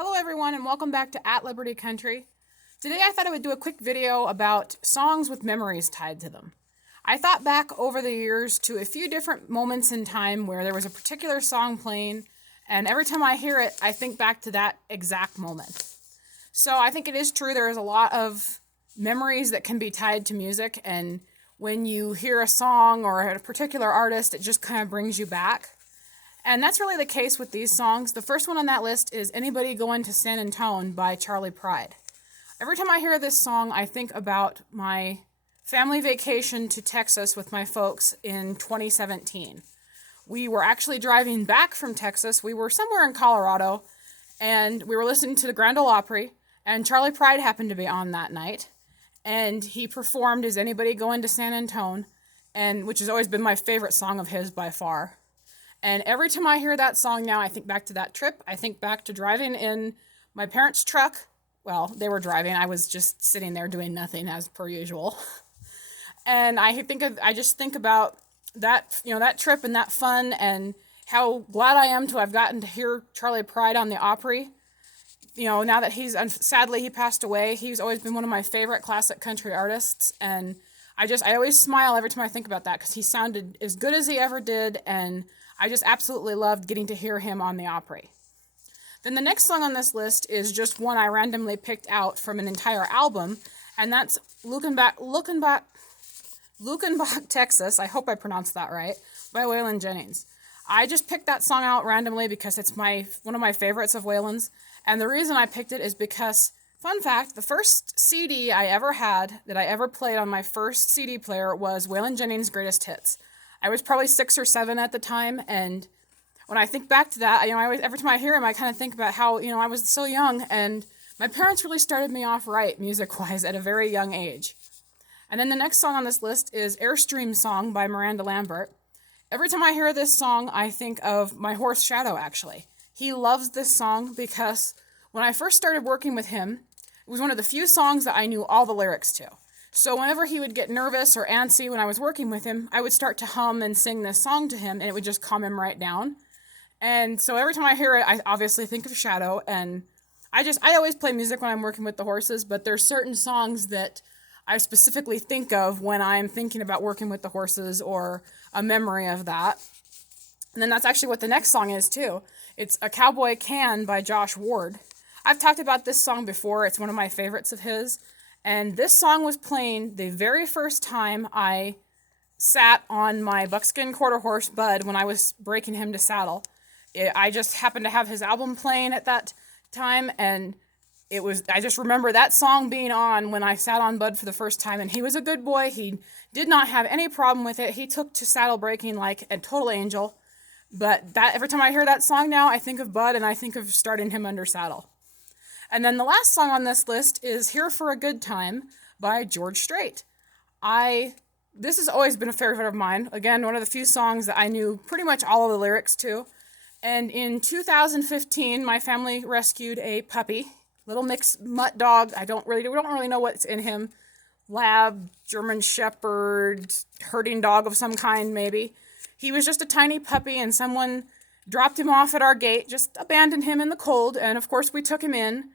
Hello everyone and welcome back to At Liberty Country. Today I thought I would do a quick video about songs with memories tied to them. I thought back over the years to a few different moments in time where there was a particular song playing, and every time I hear it, I think back to that exact moment. So I think it is true there is a lot of memories that can be tied to music, and when you hear a song or a particular artist, it just kind of brings you back. And that's really the case with these songs. The first one on that list is Anybody Going to San Antone by Charley Pride. Every time I hear this song, I think about my family vacation to Texas with my folks in 2017. We were actually driving back from Texas. We were somewhere in Colorado, and we were listening to the Grand Ole Opry, and Charley Pride happened to be on that night. And he performed Is Anybody Going to San Antone, which has always been my favorite song of his by far. And every time I hear that song now, I think back to that trip. I think back to driving in my parents' truck. Well, they were driving. I was just sitting there doing nothing as per usual. And I just think about that, that trip and that fun and how glad I am to have gotten to hear Charley Pride on the Opry. Now that sadly he passed away, he's always been one of my favorite classic country artists. And I always smile every time I think about that because he sounded as good as he ever did, and I just absolutely loved getting to hear him on the Opry. Then the next song on this list is just one I randomly picked out from an entire album, and that's Lukenbach, Texas, I hope I pronounced that right, by Waylon Jennings. I just picked that song out randomly because it's one of my favorites of Waylon's, and the reason I picked it is because, fun fact, the first CD I ever had that I ever played on my first CD player was Waylon Jennings' Greatest Hits. I was probably 6 or 7 at the time, and when I think back to that, every time I hear him, I kind of think about how, I was so young, and my parents really started me off right, music-wise, at a very young age. And then the next song on this list is Airstream Song by Miranda Lambert. Every time I hear this song, I think of my horse Shadow, actually. He loves this song because when I first started working with him, it was one of the few songs that I knew all the lyrics to. So whenever he would get nervous or antsy when I was working with him, I would start to hum and sing this song to him, and it would just calm him right down. And so every time I hear it, I obviously think of Shadow, and I always play music when I'm working with the horses, but there's certain songs that I specifically think of when I'm thinking about working with the horses or a memory of that. And then that's actually what the next song is, too. It's A Cowboy Can by Josh Ward. I've talked about this song before. It's one of my favorites of his. And this song was playing the very first time I sat on my buckskin quarter horse Bud when I was breaking him to saddle. I just happened to have his album playing at that time, and I just remember that song being on when I sat on Bud for the first time, and he was a good boy. He did not have any problem with it. He took to saddle breaking like a total angel. But every time I hear that song now, I think of Bud, and I think of starting him under saddle. And then the last song on this list is Here for a Good Time by George Strait. This has always been a favorite of mine. Again, one of the few songs that I knew pretty much all of the lyrics to. And in 2015, my family rescued a puppy, little mixed mutt dog. We don't really know what's in him. Lab, German Shepherd, herding dog of some kind maybe. He was just a tiny puppy, and someone dropped him off at our gate, just abandoned him in the cold, and of course we took him in.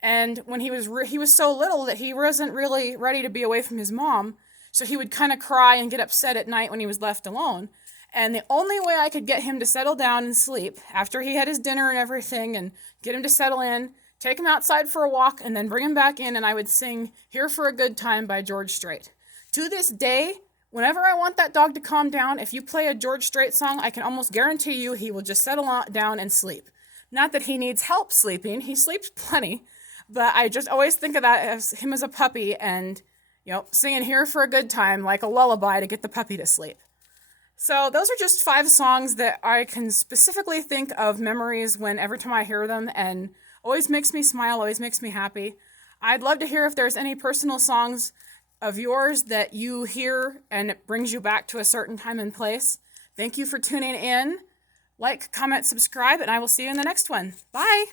And when he was so little that he wasn't really ready to be away from his mom, so he would kind of cry and get upset at night when he was left alone. And the only way I could get him to settle down and sleep, after he had his dinner and everything, and get him to settle in, take him outside for a walk, and then bring him back in, and I would sing Here for a Good Time by George Strait. To this day, whenever I want that dog to calm down, if you play a George Strait song, I can almost guarantee you he will just settle down and sleep. Not that he needs help sleeping, he sleeps plenty, but I just always think of that as him as a puppy and, singing Here for a Good Time like a lullaby to get the puppy to sleep. So those are just 5 songs that I can specifically think of memories every time I hear them, and always makes me smile, always makes me happy. I'd love to hear if there's any personal songs of yours that you hear and it brings you back to a certain time and place. Thank you for tuning in. Like, comment, subscribe, and I will see you in the next one. Bye!